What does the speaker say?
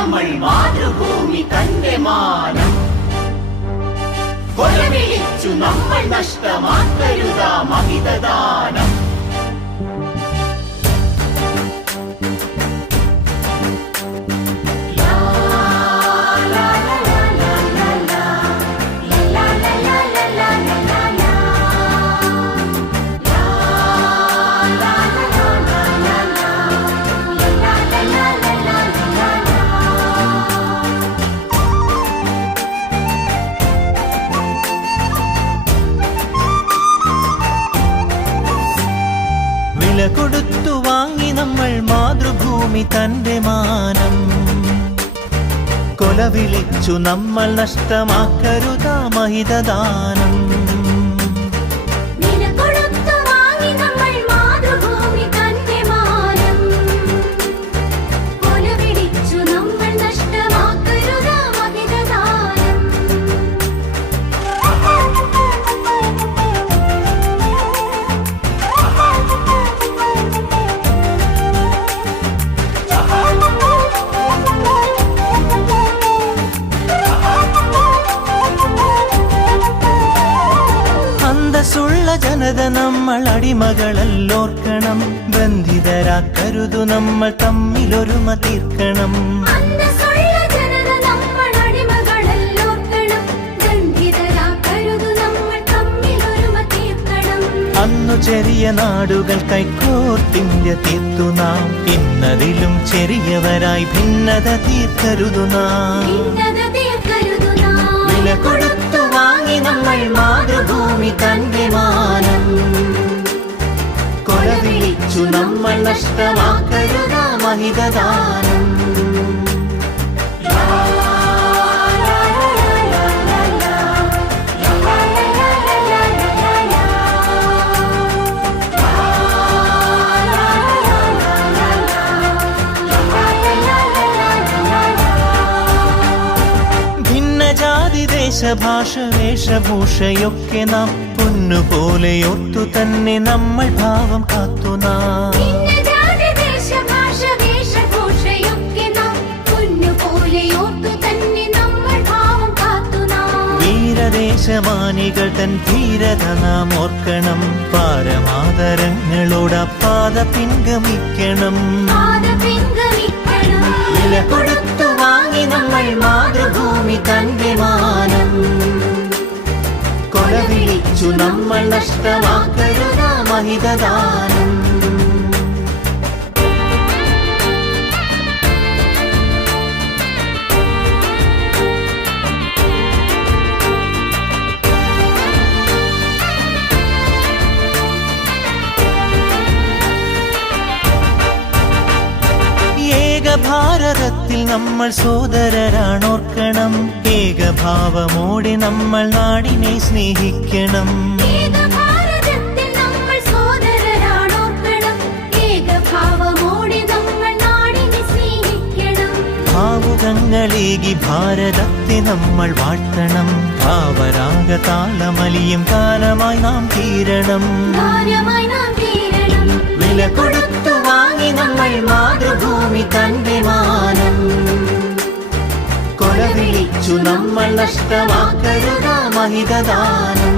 നമ്മൾ മാതൃഭൂമി തന്റെ മാനം കൊലവിളിച്ചു നമ്മൾ നഷ്ടമാക്കരുതാ മഹിതദാനം. വില കൊടുത്തു വാങ്ങി നമ്മൾ മാതൃഭൂമി തന്റെ മാനം കൊലവിളിച്ചു നമ്മൾ നഷ്ടമാക്കരുതാ മഹിതദാനം. അന്തസ്സുള്ള ജനത നമ്മൾ അടിമകളല്ലോർക്കണം, ബന്ധിതരാക്കരുതു നമ്മൾ തമ്മിലൊരുമ തീർക്കണം. അന്നു ചെറിയ നാടുകൾ കൈക്കോർത്തിന്ത്യ തീർത്തു നാം, ഇന്നതിലും ചെറിയവരായി ഭിന്നത തീർക്കരുതു നാം. വില കൊടുത്തു വാങ്ങി നമ്മൾ മാതൃഭൂമി തന്റെ മാനം കൊലവിളിച്ചു നമ്മൾ നഷ്ടമാക്കരുതാ മഹിതദാനം. ജാതി ദേശഭാഷ വേഷഭൂഷയൊക്കെ നാം പൊന്നുപോലെ ഓർത്തു തന്നെ നമ്മൾ ഭാവം കാത്തു നാം. വീരദേശമാനികൾ തൻ ധീരത നാം ഓർക്കണം, പാരമാതരങ്ങളോട് പാത പിൻഗമിക്കണം. വില കൊടുത്തു വാങ്ങി നമ്മൾ മാതൃഭൂമി തന്റെ മാനം കൊലവിളിച്ചു നമ്മൾ നഷ്ടമാക്കരുതാ മഹിതദാനം. ഭാരതത്തിൽ നമ്മൾ സോദരരാണോർക്കണം, ഏകഭാവമോടെ നമ്മൾ നാടിനെ സ്നേഹിക്കണം. ഭാവുകങ്ങളേകി ഭാരതത്തെ നമ്മൾ വാഴ്ത്തണം, ഭാവരാഗ താളമലിയും കാലമായി നാം തീരണം. വില കൊടുത്തു വാങ്ങി നമ്മൾ മാതൃഭൂമി തന്റെ മാനം കൊലവിളിച്ചു നമ്മൾ നഷ്ടമാക്കരുതാ മഹിതദാനം.